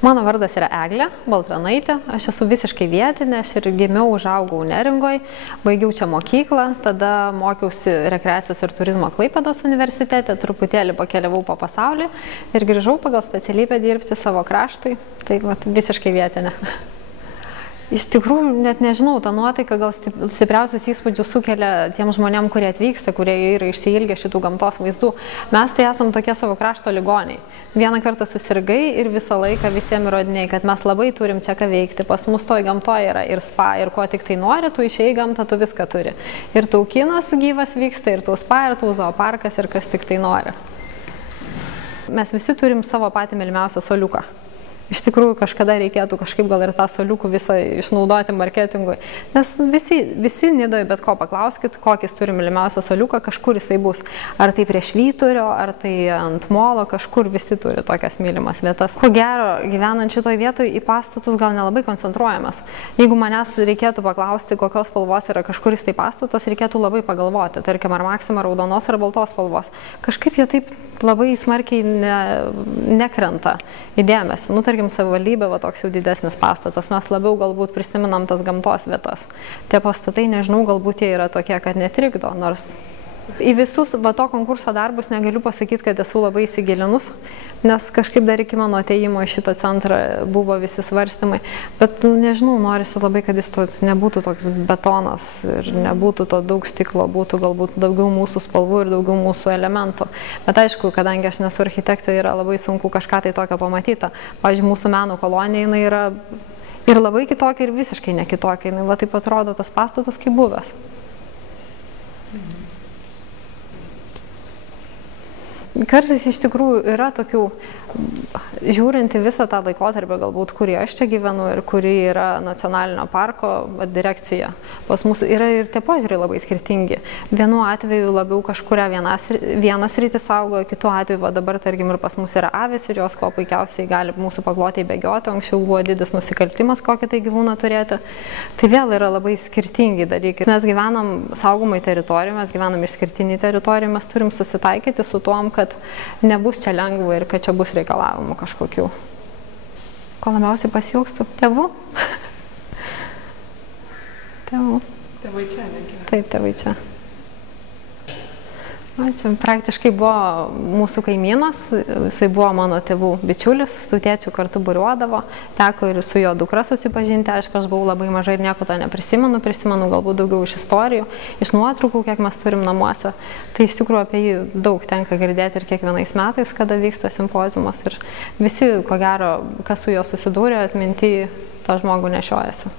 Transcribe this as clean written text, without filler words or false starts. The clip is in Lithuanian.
Mano vardas yra Eglė Baltranaitė, aš esu visiškai vietinė, aš ir gimiau, užaugau Neringoj, baigiau čia mokyklą, tada mokiausi rekreacijos ir turizmo Klaipėdos universitete, truputėlį pakeliavau po pasaulį ir grįžau pagal specialybę dirbti savo kraštui, tai visiškai vietinė. Iš tikrųjų, net nežinau, ta nuotaika gal stipriausius įspūdžius sukelia tiem žmonėm, kurie atvyksta, kurie yra išsiilgę šitų gamtos vaizdų. Mes tai esam tokie savo krašto ligoniai. Vieną kartą susirgai ir visą laiką visiems įrodinėjai, kad mes labai turim čia ką veikti. Pas mus toj gamtoje yra ir spa, ir ko tik tai nori, tu išėjai gamtą, tu viską turi. Ir tau kinas gyvas vyksta, ir tau spa, ir tau zooparkas, ir kas tik tai nori. Mes visi turim savo patį mylimiausią soliuką. Iš tikrųjų, kažkada reikėtų kažkaip gal ir tą soliukų visą išnaudoti marketingui. Nes visi Nidoje bet ko paklauskit, kokį turi mylimiausią soliuką, kažkur jisai bus. Ar tai prie Švyturio, ar tai ant molo, kažkur visi turi tokias mylimas vietas. Ko gero, gyvenant šitoj vietoje į pastatus gal nelabai koncentruojamas. Jeigu manęs reikėtų paklausti, kokios spalvos yra kažkuris tai pastatas, reikėtų labai pagalvoti. Tarkim, ar Maxima raudonos ar baltos spalvos. Kažkaip jie taip labai smarkiai nekrenta į dėmesį. Nu, tarkim, savivaldybė, toks jau didesnis pastatas, mes labiau galbūt prisiminam tas gamtos vietas. Tie pastatai, nežinau, galbūt jie yra tokie, kad netrikdo, nors į visus to konkurso darbus negaliu pasakyti, kad esu labai įsigilinus, nes kažkaip dar iki mano atėjimo į šitą centrą buvo visi svarstymai, bet nežinau, norisi labai, kad jis nebūtų toks betonas ir nebūtų to daug stiklo, būtų galbūt daugiau mūsų spalvų ir daugiau mūsų elementų. Bet aišku, kadangi aš nesu architektė, yra labai sunku kažką tai tokio pamatyti. Pavyzdžiui, mūsų meno kolonija, jinai yra ir labai kitokia, ir visiškai nekitokia. Jinai taip atrodo tas pastatas kaip buvęs. Kartais iš tikrųjų yra tokių, žiūrint į visą tą laikotarpį, galbūt, kurį aš čia gyvenu ir kuri yra nacionalinio parko direkcija. Pas mus yra ir tie požiūriai labai skirtingi. Vienu atveju labiau kažkuria vienas rytis saugo, kitu atveju dabar, tarkim, ir pas mus yra avys ir jos kuo puikiausiai gali mūsų paklotėje bėgioti, anksčiau buvo didis nusikaltimas kokį tai gyvūną turėti. Tai vėl yra labai skirtingi dalykai. Mes gyvenam saugomai teritorijai, mes gyvenam išskirtinį teritoriją, mes turim susitaikyti su tuom, kad nebus čia lengva ir kad čia bus reikalavimų kažkokių. Ko labiausiai pasiilgstu? Tėvų? Tėvų. Tėvai čia, negi? Taip, tėvai čia. Čia praktiškai buvo mūsų kaimynas, jisai buvo mano tėvų bičiulis, su tėčiu kartu buriuodavo, teko ir su jo dukra susipažinti, aišku, aš buvau labai mažai ir nieko to neprisimenu, prisimenu galbūt daugiau iš istorijų, iš nuotraukų, kiek mes turim namuose. Tai iš tikrųjų apie jį daug tenka girdėti ir kiekvienais metais, kada vyksta simpoziumas ir visi, ko gero, kas su juo susidūrė, atminty tą žmogų nešiojasi.